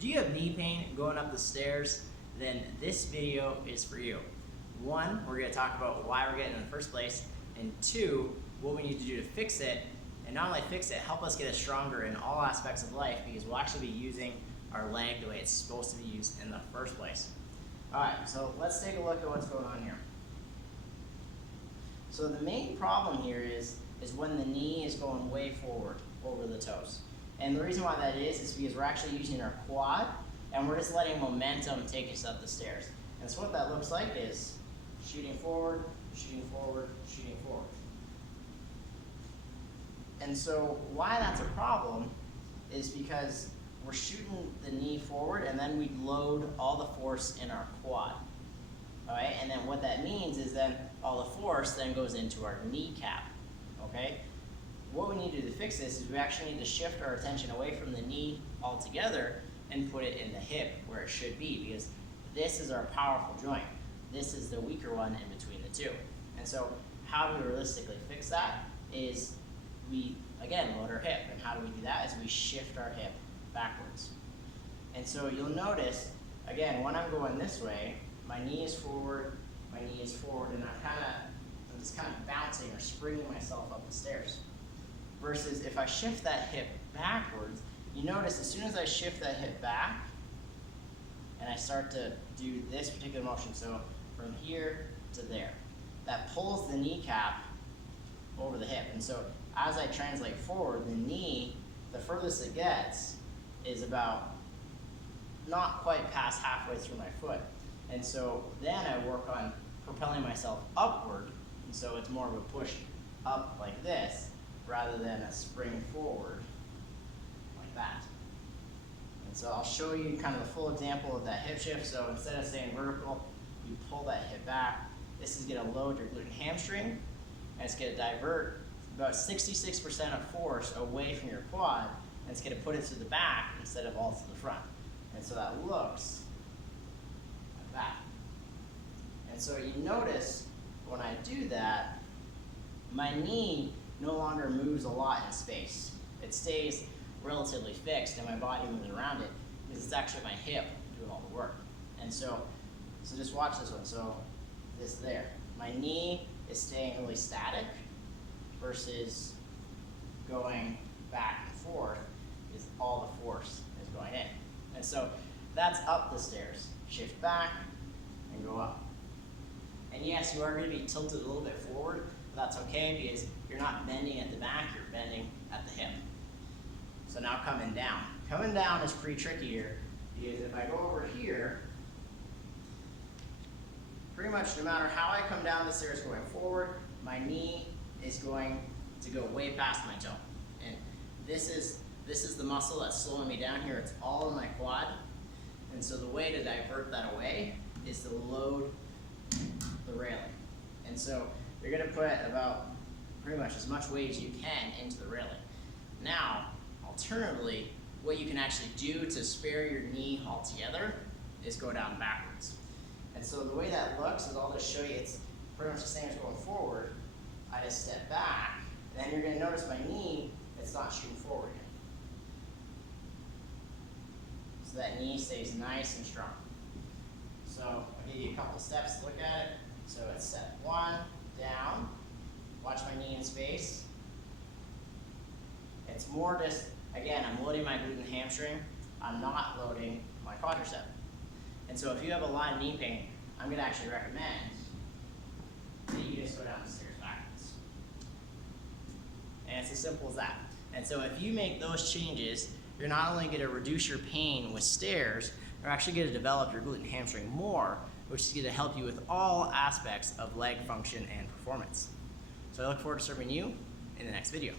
Do you have knee pain going up the stairs? Then this video is for you. One, we're going to talk about why we're getting it in the first place, and two, what we need to do to fix it, and not only fix it, help us get it stronger in all aspects of life, because we'll actually be using our leg the way it's supposed to be used in the first place. Alright, so let's take a look at what's going on here. So the main problem here is when the knee is going way forward over the toes. And the reason why that is because we're actually using our quad and we're just letting momentum take us up the stairs. And so what that looks like is shooting forward, shooting forward, shooting forward. And so why that's a problem is because we're shooting the knee forward and then we load all the force in our quad. Alright, and then what that means is then all the force then goes into our kneecap. Okay? What we need to do to fix this is we actually need to shift our attention away from the knee altogether and put it in the hip where it should be, because this is our powerful joint. This is the weaker one in between the two. And so how do we realistically fix that is we, again, load our hip. And how do we do that is we shift our hip backwards. And so you'll notice, again, when I'm going this way, my knee is forward, and I'm just kind of bouncing or springing myself up the stairs. Versus if I shift that hip backwards, you notice as soon as I shift that hip back, and I start to do this particular motion, so from here to there, that pulls the kneecap over the hip. And so as I translate forward, the knee, the furthest it gets is about not quite past halfway through my foot. And so then I work on propelling myself upward, and so it's more of a push up like this rather than a spring forward like that. And so I'll show you kind of the full example of that hip shift. So instead of staying vertical, you pull that hip back. This is going to load your glute hamstring, and it's going to divert about 66% of force away from your quad, and it's going to put it to the back instead of all to the front. And so that looks like that. And so you notice when I do that, my knee no longer moves a lot in space. It stays relatively fixed and my body moves around it because it's actually my hip doing all the work. And so just watch this one. So this there, my knee is staying really static versus going back and forth is all the force is going in. And so that's up the stairs. Shift back and go up. And yes, you are going to be tilted a little bit forward, but that's okay because you're not bending at the back, you're bending at the hip. So now coming down. Coming down is pretty tricky here because if I go over here, pretty much no matter how I come down the stairs going forward, my knee is going to go way past my toe. And this is the muscle that's slowing me down here. It's all in my quad. And so the way to divert that away is to load the railing. And so you're going to put about pretty much as much weight as you can into the railing. Now, alternatively, what you can actually do to spare your knee altogether is go down backwards. And so the way that looks is I'll just show you it's pretty much the same as going forward. I just step back, and then you're going to notice my knee, it's not shooting forward yet. So that knee stays nice and strong. So I'll give you a couple steps to look at it. So it's step one, down, watch my knee in space. It's more just, again, I'm loading my glute and hamstring, I'm not loading my quadricep. And so if you have a lot of knee pain, I'm going to actually recommend that you just go down the stairs backwards. And it's as simple as that. And so if you make those changes, you're not only going to reduce your pain with stairs, you're actually going to develop your glute and hamstring more, which is going to help you with all aspects of leg function and performance. So I look forward to serving you in the next video.